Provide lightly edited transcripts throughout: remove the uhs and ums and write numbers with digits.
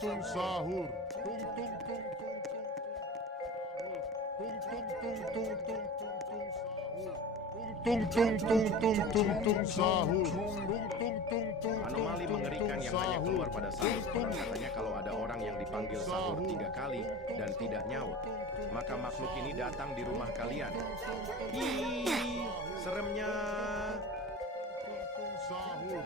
tung sahur. Tung sahur. Anomali mengerikan yang hanya keluar pada sahur. Konon katanya kalau ada orang yang dipanggil sahur 3 kali dan tidak nyaut, maka makhluk ini datang di rumah kalian. Ih, seremnya. Sahur.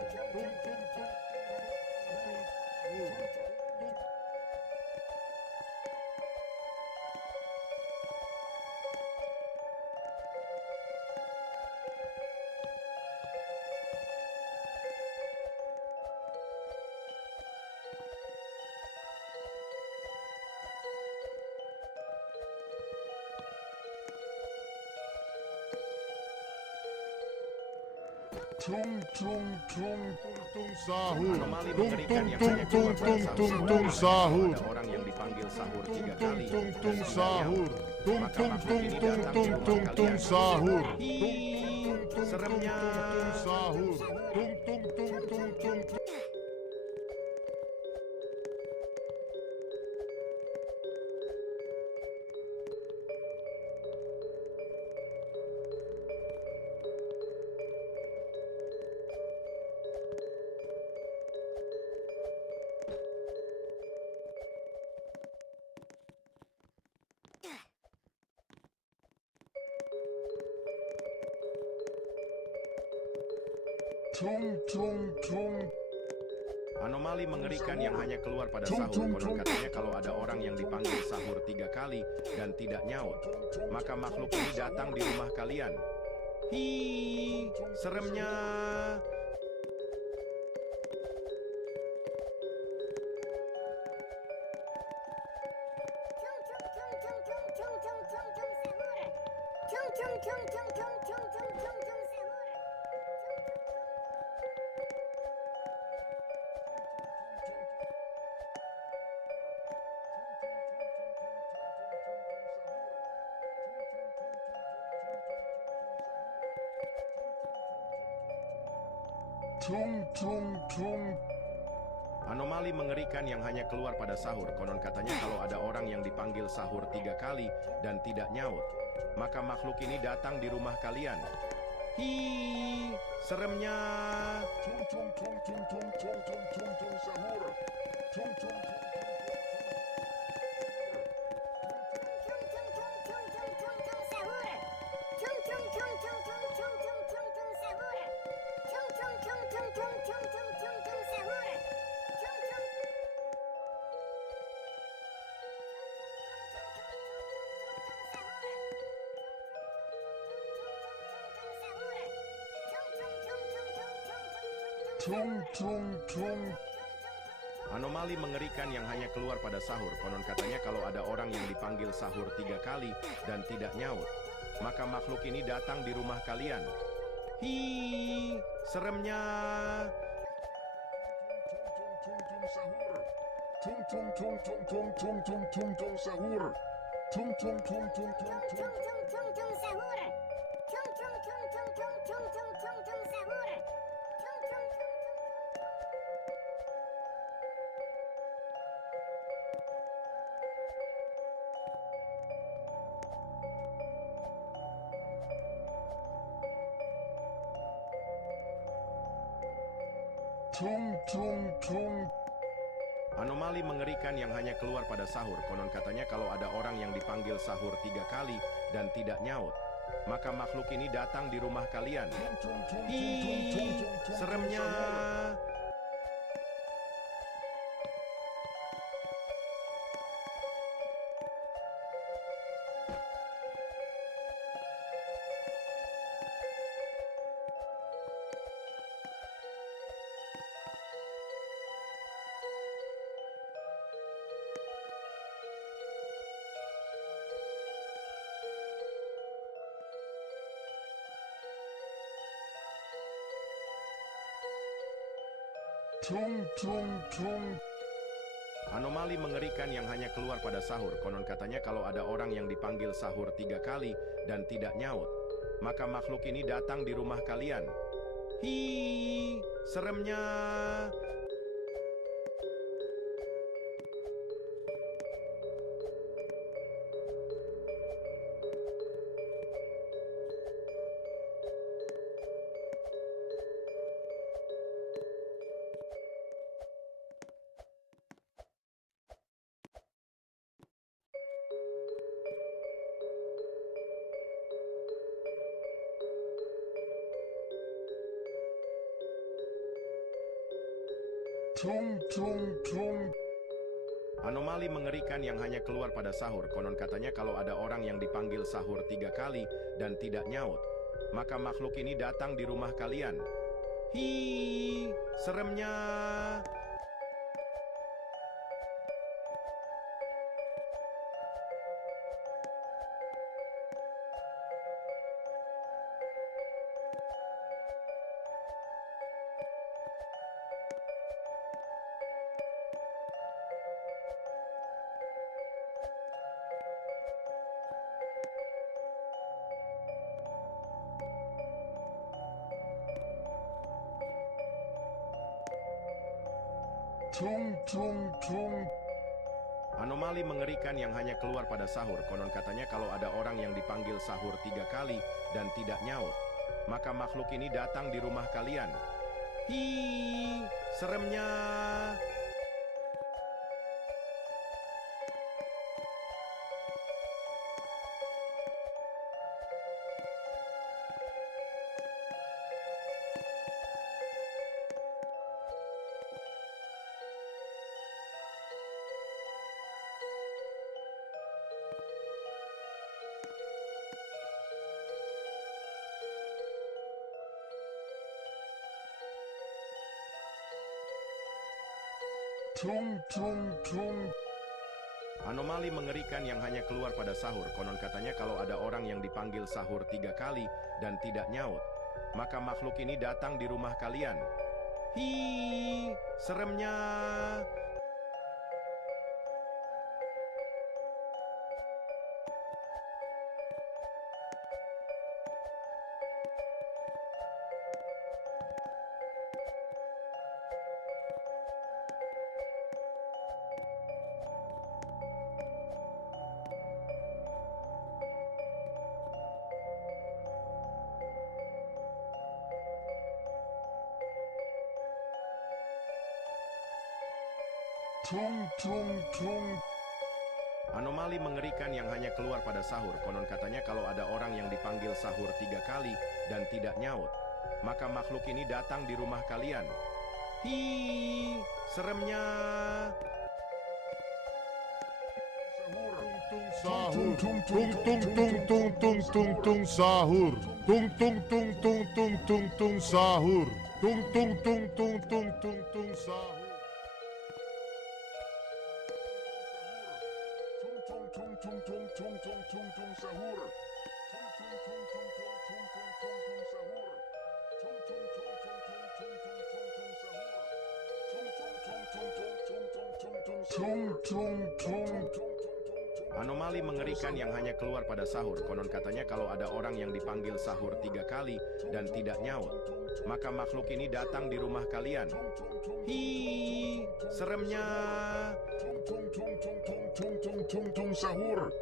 Tung sahur. Anomali mengerikan yang hanya keluar pada sahur. Tung sahur. Ada orang yang dipanggil sahur 3 kali Tung sahur. maka makhluk ini datang di rumah Tung kalian. sahur. Ih, seremnya. Sahur. Anomali mengerikan yang hanya keluar pada sahur. Konon katanya kalau ada orang yang dipanggil sahur 3 kali dan tidak nyaut, maka makhluk ini datang di rumah kalian. Hi, seremnya. Anomali mengerikan yang hanya keluar pada sahur. Konon katanya kalau ada orang yang dipanggil sahur 3 kali dan tidak nyaut, maka makhluk ini datang di rumah kalian. Hi, seremnya. Anomali mengerikan yang hanya keluar pada sahur. Konon katanya kalau ada orang yang dipanggil sahur 3 kali dan tidak nyaut, maka makhluk ini datang di rumah kalian. Hi, seremnya. Anomali mengerikan yang hanya keluar pada sahur. Konon katanya kalau ada orang yang dipanggil sahur 3 kali dan tidak nyaut, maka makhluk ini datang di rumah kalian. Ih, seremnya. Anomali mengerikan yang hanya keluar pada sahur. Konon katanya kalau ada orang yang dipanggil sahur 3 kali dan tidak nyaut, maka makhluk ini datang di rumah kalian. Hi, seremnya. Tung tung tung. Anomali mengerikan yang hanya keluar pada sahur. Konon katanya kalau ada orang yang dipanggil sahur 3 kali dan tidak nyaut, maka makhluk ini datang di rumah kalian. Hi, seremnya. Tung tung tung. Anomali mengerikan yang hanya keluar pada sahur. Konon katanya kalau ada orang yang dipanggil sahur 3 kali dan tidak nyaut, maka makhluk ini datang di rumah kalian. Hi, seremnya. Tung tung tung. Anomali mengerikan yang hanya keluar pada sahur. Konon katanya kalau ada orang yang dipanggil sahur 3 kali dan tidak nyaut, maka makhluk ini datang di rumah kalian. Hi, seremnya. Tung tung tung. Anomali mengerikan yang hanya keluar pada sahur. Konon katanya kalau ada orang yang dipanggil sahur 3 kali dan tidak nyaut, maka makhluk ini datang di rumah kalian. Hi, seremnya. Sahur. Tung tung tung tung tung tung tung sahur. Tung tung tung tung tung tung tung sahur. Tung tung tung tung tung tung tung sahur. Tung tung tung tung tung tung tung tung sahur. Tung tung tung tung tung tung tung tung tung sahur. Tung tung tung tung tung tung tung tung tung sahur. Tung tung tung tung tung tung tung tung tung tung tung. Anomali mengerikan yang hanya keluar pada sahur. Konon katanya kalau ada orang yang dipanggil sahur 3 kali dan tidak nyaut, maka makhluk ini datang di rumah kalian. Hi, seremnya. Tung tung tung tung tung tung tung tung sahur.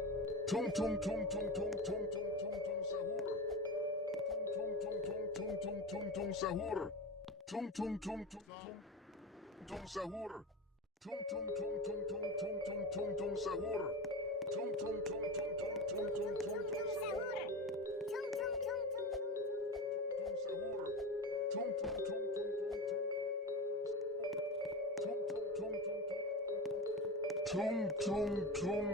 Tung tung tung tung tung tung tung tung tung sahur. Tung tung tung tung tung tung tung sahur. Tung tung tung tung tung sahur. Tung tung tung tung tung tung tung tung sahur. Tung tung tung tung tung tung tung tung tung sahur. Tung tung tung tung sahur. Tung tung tung tung tung tung tung.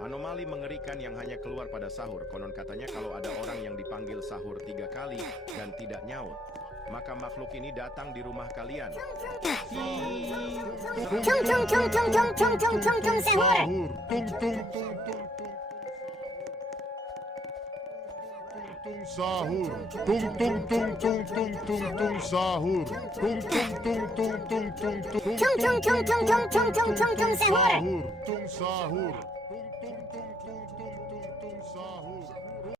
Anomali mengerikan yang hanya keluar pada sahur. Konon katanya kalau ada orang yang dipanggil sahur 3 kali dan tidak nyaut, maka makhluk ini datang di rumah kalian. Tung tung tung tung tung tung tung tung tung sahur. Tung tung tung tung tung sahur. Tung tung tung tung tung tung tung sahur. Tung tung tung tung tung tung tung Tung tung tung tung tung tung tung tung tung sahur. Tung sahur. Tung tung tung tung tung tung tung sahur.